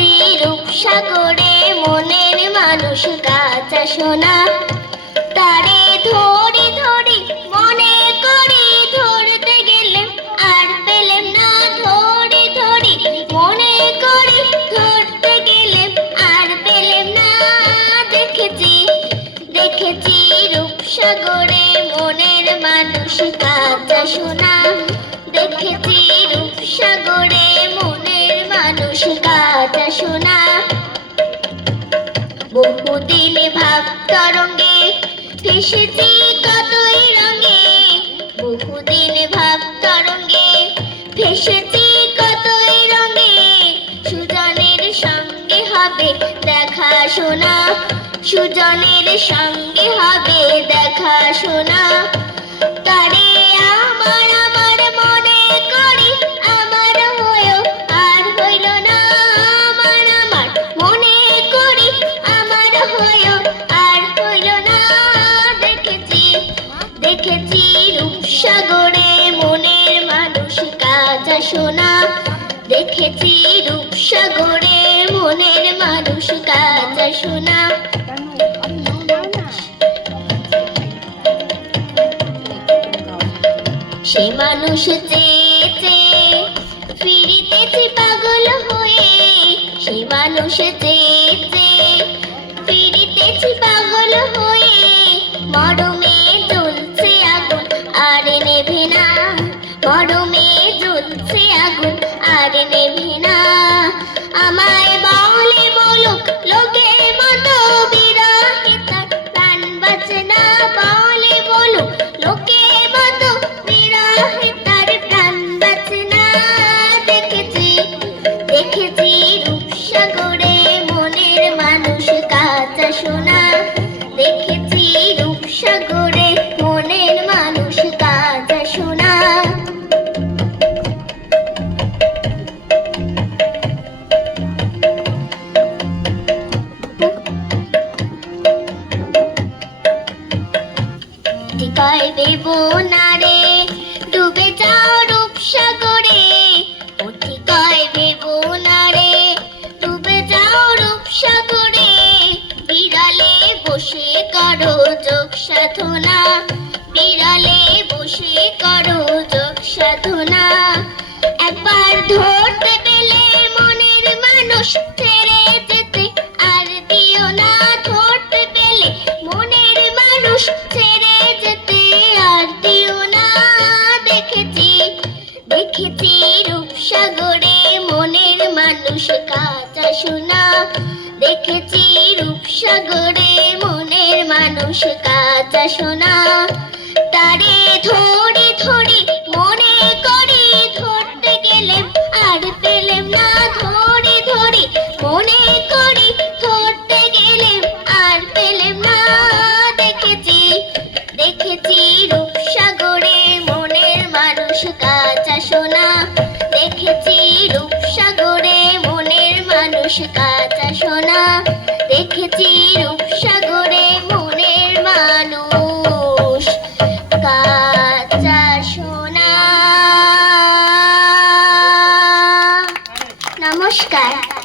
দেখেছি রূপসাগরে মনের মানুষ কাঁচা সোনা, তারে ধরি ধরি মনে করি ধরতে গেলে আর পেলেম না, ধরি ধরি মনে করি ধরতে গেলে আর পেলেম না। দেখেছি দেখেছি রূপসাগরে মনের মানুষ কাঁচা সোনা, দেখেছি রূপসাগরে মনের মানুষ কাঁচা সোনা। বহুদিন ভাব তরঙ্গে ভেসেছি কতই রঙে, বহুদিন ভাব তরঙ্গে ভেসেছি কতই রঙে। সুজনের সঙ্গে হবে দেখা শোনা, সুজনের সঙ্গে হবে দেখা শোনা। তারে আমার আমার মনে করি আমার হয়েও আর হইল না, আমার আমার মনে করি আমার হয়েও আর হইল না। দেখেছি দেখেছি রূপসাগরে মনের মানুষ কাঁচা সোনা, দেখেছি রূপসাগরে মনের মানুষ কাঁচা সোনা। সে মানুষ চেয়ে চেয়ে ফিরিতেছি পাগল হয়ে, সে মানুষ চেয়ে চেয়ে ফিরিতেছি পাগল হয়ে। মরমে জ্বলছে আগুন আর নেভে না, মরমে জ্বলছে আগুন আর নেভে না। আমায় বলে বলুক লোকে মতো বিরহে তার প্রাণ বাঁচে না, বলে বলুক লোকে মতো বিরহে তার প্রাণ বাঁচে না। দেখেছি দেখেছি রূপসাগরে মনের মানুষ কাঁচা সোনা, দেখেছি রূপসাগরে মনের মানুষ কাঁচা সোনা। কয় দেব না রে ডুবে যাও রূপসাগরে, অতি কয় দেব না রে ডুবে যাও রূপসাগরে। বিড়ালে বসে করো যোগ সাধনা, বিড়ালে বসে করো যোগ সাধনা। একবার ধরতে পেলে মনের মানুষ ছেড়ে যেতে আর দিও না, ধরতে পেলে মনের মানুষ ছেড়ে যেতে আর দিও না। দেখেছি দেখেছি রূপসাগরে মনের মানুষ কাঁচা সোনা, দেখেছি রূপসাগরে মনের মানুষ কাঁচা সোনা। তারে ধরি ধরি মনে করি ধরতে গেলেম আর পেলেম না, ধরি ধরি মনে করি ধরতে গেলেম আর পেলেম না। দেখেছি দেখেছি রূপসাগরে মনের মানুষ কাঁচা সোনা, দেখেছি রূপসাগরে মনের মানুষ কাঁচা সোনা, দেখেছি রূপসাগরে মনের মানুষ কাঁচা সোনা। নমস্কার।